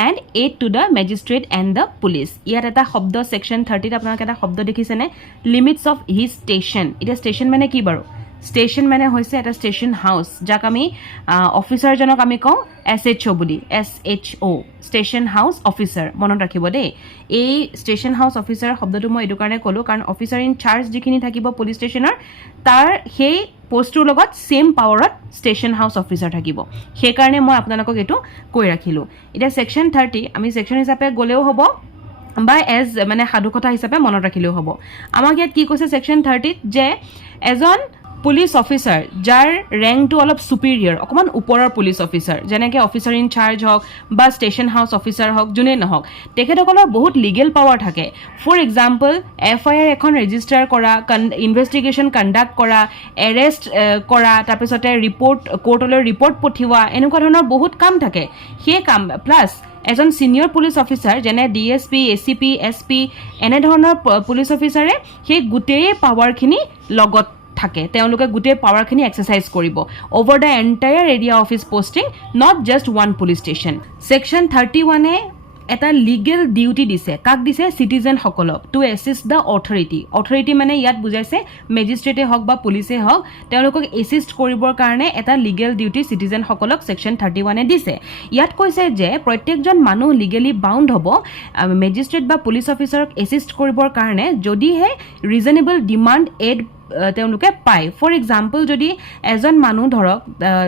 and aid to the magistrate and the police ইয়াত এটা শব্দ ছেকশ্যন 30ত আপোনালোকে এটা শব্দ দেখিছেনে লিমিটছ অফ হিজ ষ্টেচন এতিয়া ষ্টেচন মানে কি বাৰু ষ্টেচন মানে হৈছে এটা ষ্টেচন হাউচ যাক আমি অফিচাৰজনক আমি কওঁ SHO বুলি SHO ষ্টেচন হাউচ অফিচাৰ মনত ৰাখিব দেই এই ষ্টেচন হাউচ অফিচাৰ শব্দটো মই এইটো কাৰণে ক'লোঁ কাৰণ অফিচাৰ ইন চাৰ্জ যিখিনি থাকিব পুলিচ ষ্টেচনৰ তাৰ সেই পোষ্টটোৰ লগত ছেইম পাৱাৰত ষ্টেচন হাউচ অফিচাৰ থাকিব সেইকাৰণে মই আপোনালোকক এইটো কৈ ৰাখিলোঁ এতিয়া ছেকশ্যন 30 আমি ছেকশ্যন হিচাপে গ'লেও হ'ব বা এজ মানে সাধুকথা হিচাপে মনত ৰাখিলেও হ'ব আমাক ইয়াত কি কৈছে ছেকশ্যন 30ত যে এজন পুলিচ অফিচাৰ যাৰ ৰেংকটো অলপ সুপিৰিয়ৰ অকমান ওপৰৰ পুলিচ অফিচাৰ যেনেকৈ অফিচাৰ ইন চাৰ্জ হওক বা ষ্টেচন হাউচ অফিচাৰ হওক যোনেই নহওক তেখেতসকলৰ বহুত লিগেল পাৱাৰ থাকে ফৰ এক্সাম্পল FIR এখন ৰেজিষ্টাৰ কৰা ইনভেষ্টিগেশ্যন কণ্ডাক্ট কৰা এৰেষ্ট কৰা তাৰপিছতে ৰিপৰ্ট কোৰ্টলৈ ৰিপৰ্ট পঠিওৱা এনেকুৱা ধৰণৰ বহুত কাম থাকে সেই কাম প্লাছ এজন সিনিয়ৰ পুলিচ অফিচাৰ যেনে DSP ACP SP এনেধৰণৰ পুলিচ অফিচাৰে সেই গোটেই পাৱাৰখিনি লগত থাকে তেওঁলোকে গোটেই পাৱাৰখিনি এক্সাৰসাইজ কৰিব over the entire area of his posting not just one police station section 31 এ এটা লিগেল ডিউটি দিছে কাক দিছে সিটিজেন সকলক টু এসিষ্ট দ্য অথৰিটি মানে ইয়াত বুজাইছে মেজিষ্ট্ৰেটে হওক বা পুলিচে হওক তেওঁলোকক এসিষ্ট কৰিবৰ কাৰণে এটা লিগেল ডিউটি সিটিজেন সকলক সেকশন 31 এ দিছে ইয়াত কৈছে যে প্ৰত্যেকজন মানুহ লিগেলি বাউন্ড হ'ব মেজিষ্ট্ৰেট বা পুলিচ অফিচাৰক এসিষ্ট কৰিবৰ কাৰণে যদিহে ৰিজনেবল ডিমান্ড এড তেওঁলোকে পায় ফৰ এক্সাম্পল যদি এজন মানুহ ধৰক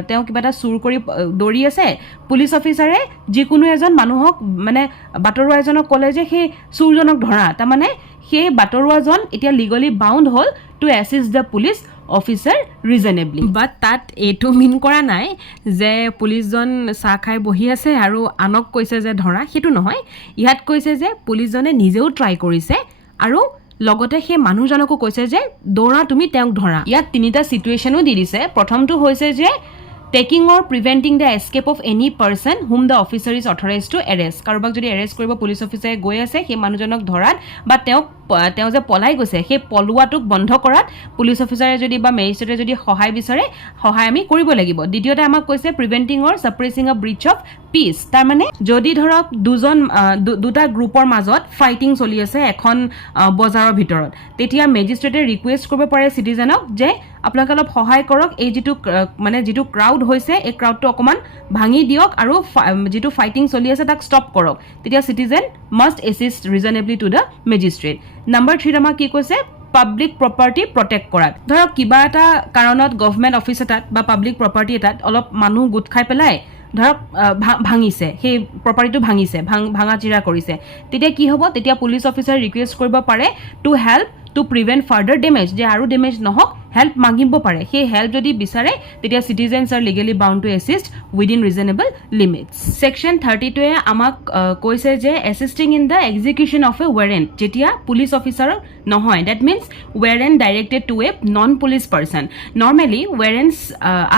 তেওঁ কিবা এটা চুৰ কৰি দৌৰি আছে পুলিচ অফিচাৰে যিকোনো এজন মানুহক মানে বাটৰুৱা এজনক ক'লে যে সেই চুৰজনক ধৰা তাৰমানে সেই বাটৰুৱাজন এতিয়া লিগেলি বাউন্ড হ'ল to assist the police officer reasonably but তাত এইটো মিন কৰা নাই যে পুলিচজন চাহ খাই বহি আছে আৰু আনক কৈছে যে ধৰা সেইটো নহয় ইয়াত কৈছে যে পুলিচজনে নিজেও ট্ৰাই কৰিছে আৰু লগতে সেই মানুহজনকো কৈছে যে দৌৰা তুমি তেওঁক ধৰা ইয়াত তিনিটা সিচুৱেশ্যনো দি দিছে প্ৰথমটো হৈছে যে taking or preventing the escape of any person whom the officer is authorised to arrest কাৰোবাক যদি এৰেষ্ট কৰিব পুলিচ অফিচাৰে গৈ আছে সেই মানুহজনক ধৰাত বা তেওঁ যে পলাই গৈছে সেই পলোৱাটোক বন্ধ কৰাত পুলিচ অফিচাৰে যদি বা মেজিষ্ট্ৰেটে যদি সহায় বিচাৰে সহায় আমি কৰিব লাগিব দ্বিতীয়তে আমাক কৈছে প্ৰিভেন্টিং অৰ সাপ্ৰেছিং আ ব্ৰিচ অফ পিচ তাৰমানে যদি ধৰক দুটা গ্ৰুপৰ মাজত ফাইটিং চলি আছে এখন বজাৰৰ ভিতৰত তেতিয়া মেজিষ্ট্ৰেটে ৰিকুৱেষ্ট কৰিব পাৰে সিটিজেনক যে আপোনালোকে অলপ সহায় কৰক এই যিটো ক্ৰাউড হৈছে এই ক্ৰাউডটো অকমান ভাঙি দিয়ক আৰু যিটো ফাইটিং চলি আছে তাক ষ্টপ কৰক তেতিয়া citizen must assist reasonably to the magistrate number 3 আমাক কি কৈছে পাব্লিক প্ৰপাৰ্টি প্ৰটেক্ট কৰাত ধৰক কিবা এটা কাৰণত গভৰ্ণমেণ্ট অফিচ এটাত বা পাব্লিক প্ৰপাৰ্টি এটাত অলপ মানুহ গোট খাই পেলাই ধৰক ভাঙিছে সেই প্ৰপাৰ্টিটো ভাঙিছে ভাঙা চিৰা কৰিছে তেতিয়া কি হ'ব তেতিয়া পুলিচ অফিচাৰ ৰিকুৱেষ্ট কৰিব পাৰে to help to prevent further damage যে আৰু ডেমেজ নহওক হেল্প মাগিব পাৰে সেই হেল্প যদি বিচাৰে তেতিয়া citizens are legally bound to assist within reasonable limits section 32 A আমাক কৈছে যে assisting in the execution of a warrant যেতিয়া পুলিচ অফিচাৰৰ নহয় that means warrant directed to a non police person normally warrants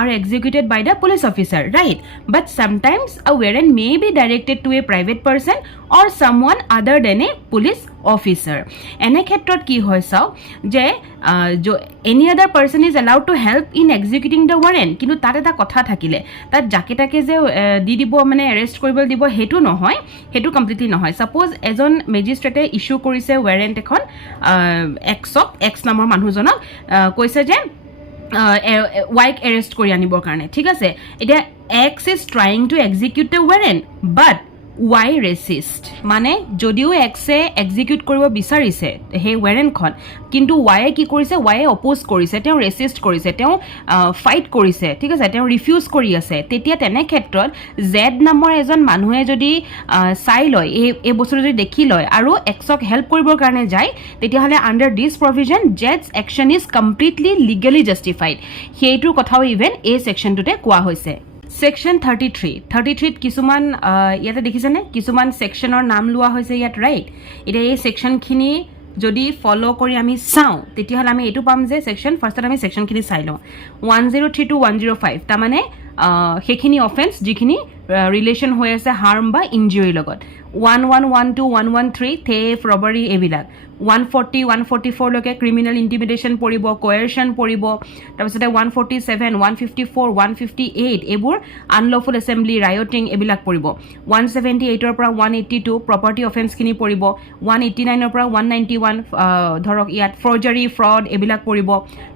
are executed by the police officer right but sometimes a warrant may be directed to a private person or someone other than a police officer এনে ক্ষেত্ৰত কি হয় চাও যে any other person is allowed to help in executing the warrant কিন্তু তাত এটা কথা থাকিলে তাত যাকে তাকে যে দি দিব মানে এৰেষ্ট কৰিব দিব হেতু নহয় হেতু কমপ্লিটলি নহয় সাপোজ এজন মেজিষ্ট্ৰেটে ইস্যু কৰিছে ৱাৰেণ্ট এখন এক্স নামৰ মানুহজনক কৈছে যে ৱাইক এৰেষ্ট কৰি আনিবৰ কাৰণে ঠিক আছে এতিয়া X is trying to execute the warrant but Y resist মানে যদিও X এ এক্সিকিউট কৰিব বিচাৰিছে সেই ৱাৰেণ্টখন কিন্তু Y এ কি কৰিছে Y এ অপোজ কৰিছে তেওঁ ৰেচিষ্ট কৰিছে তেওঁ ফাইট কৰিছে ঠিক আছে তেওঁ ৰিফিউজ কৰি আছে তেতিয়া তেনে ক্ষেত্ৰত Z নামৰ এজন মানুহে যদি চাই লয় এই বস্তুটো যদি দেখি লয় আৰু Xক হেল্প কৰিবৰ কাৰণে যায় তেতিয়াহ'লে under this provision Z's action is completely legally justified সেইটোৰ কথাও ইভেন এই সেকশনটোতে কোৱা হৈছে সেকশন 33 কিছুমান ইয়াতে দেখিছেনে কিছুমান সেকশনৰ নাম লোৱা হৈছে ইয়াত ৰাইট এটা এই সেকশনখিনি যদি ফলো কৰি আমি চাওঁ তেতিয়াহ'লে আমি এইটো পাম যে সেকশন ফাৰ্ষ্টত আমি সেকশনখিনি চাই লওঁ 103 to 105 তাৰমানে সেইখিনি অফেন্স যিখিনি ৰিলেশ্যন হৈ আছে হাৰ্ম বা ইনজুৰি লগত 1112 113 থেফ ৰবাৰী এইবিলাক 140 144 লৈকে ক্ৰিমিনেল ইন্টিমিডেশ্যন পৰিব কোয়াৰশ্যন পৰিব তাৰপিছতে 147 154 158 এইবোৰ আনলফুল এছেম্বলি ৰায়টিং এইবিলাক পৰিব 178 ৰ পৰা 182 প্ৰপাৰ্টি অফেন্সখিনি পৰিব 189 ৰ পৰা 191 ধৰক ইয়াত ফৰ্জাৰী ফ্ৰড এইবিলাক পৰিব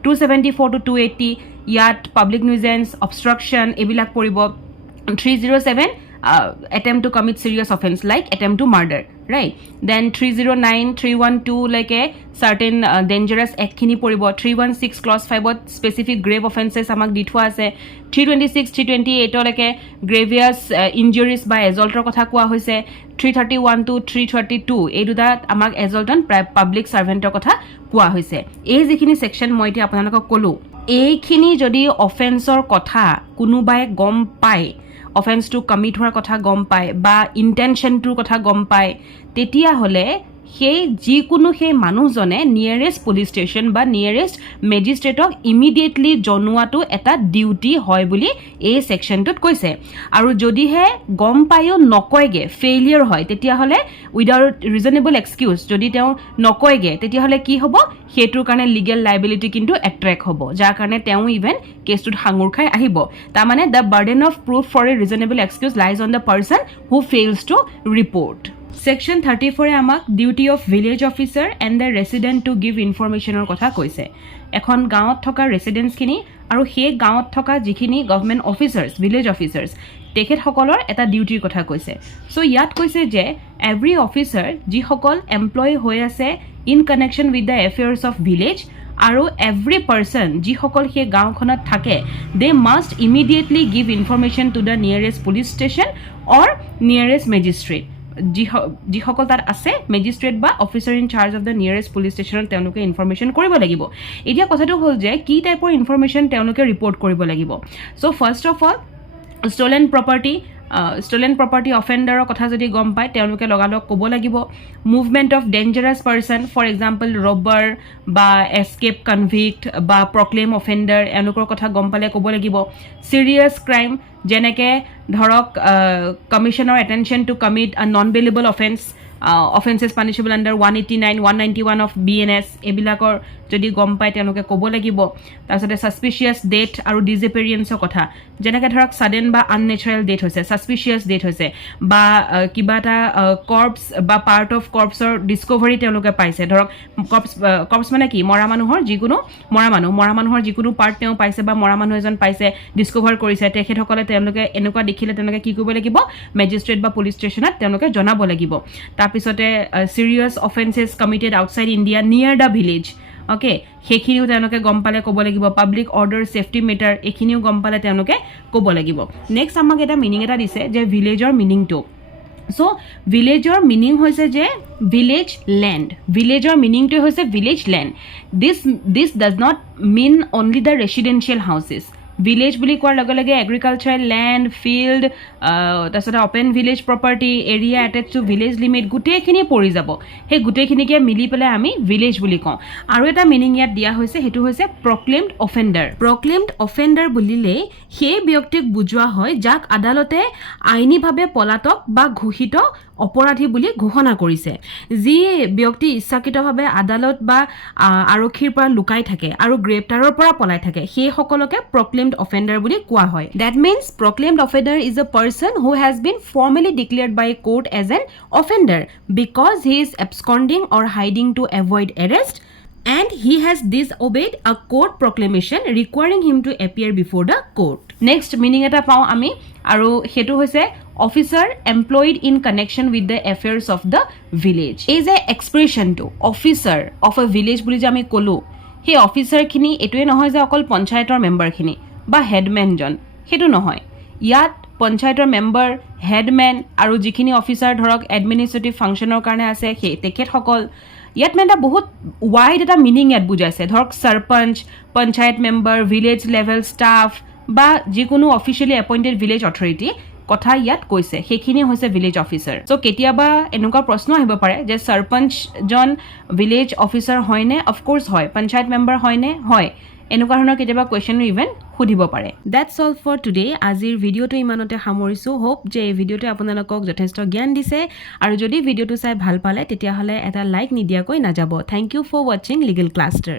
274 to 280 ইয়াত পাব্লিক নিউজেন্স অবষ্ট্ৰাকশ্যন এইবিলাক পৰিব 307 attempt to commit serious offense like attempt to murder right then 309 312 like a certain dangerous act khini poribo 316 clause 5 ot specific grave offenses amak dithwa ase 326 328 like a grievous injuries by assault ro kotha koa hoise 331 to 332 ei duda amak assault on public servant ro kotha koa hoise ei jikhini section moi ti apunalok kolu এইখিনি যদি অফেন্সৰ কথা কোনোবাই গম পায়, অফেন্সটো commit হোৱাৰ কথা গম পায় বা ইণ্টেনশ্যনটোৰ কথা গম পায়, তেতিয়াহ'লে সেই যিকোনো সেই মানুহজনে নিয়েৰেষ্ট পুলিচ ষ্টেচন বা নিয়েৰেষ্ট মেজিষ্ট্ৰেটক ইমিডিয়েটলি জনোৱাটো এটা ডিউটি হয় বুলি এই ছেকশ্যনটোত কৈছে। আৰু যদিহে গম পায়ো নকয়গৈ, ফেইলিয়াৰ হয়, তেতিয়াহ'লে উইদাউট ৰিজনেবল এক্সকিউজ যদি তেওঁ নকয়গৈ, তেতিয়াহ'লে কি হ'ব, সেইটোৰ কাৰণে লিগেল লাইবিলিটি কিন্তু এট্ৰেক্ট হ'ব, যাৰ কাৰণে তেওঁ ইভেন কেছটোত সাঙুৰ খাই আহিব। তাৰমানে the burden of proof for a reasonable excuse lies on the person who fails to report. Section 34 আমাক duty of village officer and the resident to give ইনফৰমেশ্যনৰ কথা কৈছে। এখন গাঁৱত থকা ৰেচিডেণ্টছখিনি আৰু সেই গাঁৱত থকা যিখিনি গভৰ্ণমেণ্ট অফিচাৰ্ছ, ভিলেজ অফিচাৰ্ছ, তেখেতসকলৰ এটা ডিউটিৰ কথা কৈছে। চ' ইয়াত কৈছে যে এভৰি অফিচাৰ যিসকল এমপ্লয় হৈ আছে in connection with the affairs of village, আৰু এভৰি পাৰ্চন যিসকল সেই গাঁওখনত থাকে, they must immediately give information to the nearest police station or nearest magistrate. যিসকল তাত আছে মেজিষ্ট্ৰেট বা officer in charge of the nearest police ষ্টেচনত তেওঁলোকে ইনফৰমেশ্যন কৰিব লাগিব। এতিয়া কথাটো হ'ল যে কি টাইপৰ ইনফৰমেশ্যন তেওঁলোকে ৰিপৰ্ট কৰিব লাগিব। So' first of all stolen property অফেণ্ডাৰৰ কথা যদি গম পায়, তেওঁলোকে লগালগ ক'ব লাগিব। Movement of dangerous person, for example robber বা এস্কেপ কনভিক্ট বা প্ৰক্লেম অফেণ্ডাৰ, এওঁলোকৰ কথা গম পালে ক'ব লাগিব। ছিৰিয়াছ ক্ৰাইম, যেনেকৈ ধৰক কমিশ্যনৰ attention to commit a non bailable offences punishable under 189, 191 of BNS, এইবিলাকৰ যদি গম পায় তেওঁলোকে ক'ব লাগিব। তাৰপিছতে ছাছপিচিয়াছ ডেথ আৰু ডিজএপেৰিয়েঞ্চৰ কথা, যেনেকৈ ধৰক ছাডেন বা আননেচাৰেল ডেথ হৈছে, ছাছপিচিয়াছ ডেথ হৈছে, বা কিবা এটা কৰ্পছ বা পাৰ্ট অফ কৰ্পছৰ ডিস্কভাৰী তেওঁলোকে পাইছে। ধৰক কৰ্পছ মানে কি, মৰা মানুহৰ যিকোনো পাৰ্ট তেওঁ পাইছে বা মৰা মানুহ এজন পাইছে, ডিস্কভাৰ কৰিছে, তেখেতসকলে তেওঁলোকে এনেকুৱা দেখিলে তেওঁলোকে কি কৰিব লাগিব, মেজিষ্ট্ৰেট বা পুলিচ ষ্টেচনত তেওঁলোকে জনাব লাগিব। তাৰপিছতে serious offences committed outside India নিয়াৰ দ্য ভিলেজ, অ'কে, সেইখিনিও তেওঁলোকে গম পালে ক'ব লাগিব। পাব্লিক অৰ্ডাৰ ছেফটি মেটাৰ, এইখিনিও গম পালে তেওঁলোকে ক'ব লাগিব। নেক্সট আমাক এটা মিনিং এটা দিছে যে ভিলেজৰ মিনিংটো। চ' ভিলেজৰ মিনিং হৈছে যে ভিলেজ লেণ্ড। ভিলেজৰ মিনিংটোৱে হৈছে village land. This does not mean only the residential houses. Village বুলি কোৱাৰ লগে লগে এগ্ৰিকালচাৰেল লেণ্ড, ফিল্ড, তাৰপিছতে open village property, area attach to village limit, গোটেইখিনি পৰি যাব। সেই গোটেইখিনিকে মিলি পেলাই আমি ভিলেজ বুলি কওঁ। আৰু এটা মিনিং ইয়াত দিয়া হৈছে, সেইটো হৈছে প্ৰক্লেমড অফেণ্ডাৰ। প্ৰক্লেমড অফেণ্ডাৰ বুলিলেই সেই ব্যক্তিক বুজোৱা হয় যাক আদালতে আইনীভাৱে পলাতক বা ঘোষিত অপৰাধী বুলি ঘোষণা কৰিছে। যি ব্যক্তি ইচ্ছাকৃতভাৱে আদালত বা আৰক্ষীৰ পৰা লুকাই থাকে আৰু গ্ৰেপ্তাৰৰ পৰা পলাই থাকে, সেইসকলকে প্ৰক্লেমড অফেণ্ডাৰ বুলি কোৱা হয়। That means proclaimed offender is a person who has been formally declared by court as an offender because he is absconding or hiding to avoid arrest and he has disobeyed a court proclamation requiring him to appear before the court. Next meaning eta pao ami aru hetu hoise officer employed in connection with the affairs of the village. Is a expression to officer of a village buli je ami kolu, he officer khini etue nohoy je okol panchayator member khini ba headman jon, hetu nohoy. Yat পঞ্চায়তৰ member, হেডমেন আৰু যিখিনি officer ধৰক administrative ফাংচনৰ কাৰণে আছে, সেই তেখেতসকল। ইয়াত মানে এটা বহুত ৱাইড এটা মিনিং ইয়াত বুজাইছে। ধৰক sarpanch, panchayat member, village level staff বা যিকোনো অফিচিয়েলি এপইণ্টেড ভিলেজ অথৰিটি কথা ইয়াত কৈছে, সেইখিনি হৈছে ভিলেজ অফিচাৰ। চ' কেতিয়াবা এনেকুৱা প্ৰশ্ন আহিব পাৰে যে চাৰপঞ্চজন ভিলেজ অফিচাৰ হয়নে? অফক'ৰ্ছ হয়। পঞ্চায়ত মেম্বাৰ হয়নে? হয়। এনেকুৱা ধৰণৰ কেতিয়াবা কুৱেশ্যনো ইভেন সুধিব পাৰে। That's all for today. আজিৰ ভিডিঅ'টো ইমানতে সামৰিছোঁ। হোপ যে এই ভিডিঅ'টোৱে আপোনালোকক যথেষ্ট জ্ঞান দিছে, আৰু যদি ভিডিঅ'টো চাই ভাল পালে তেতিয়াহ'লে এটা লাইক নিদিয়াকৈ নাযাব। থেংক ইউ ফৰ ৱাচিং লিগেল ক্লাষ্টাৰ।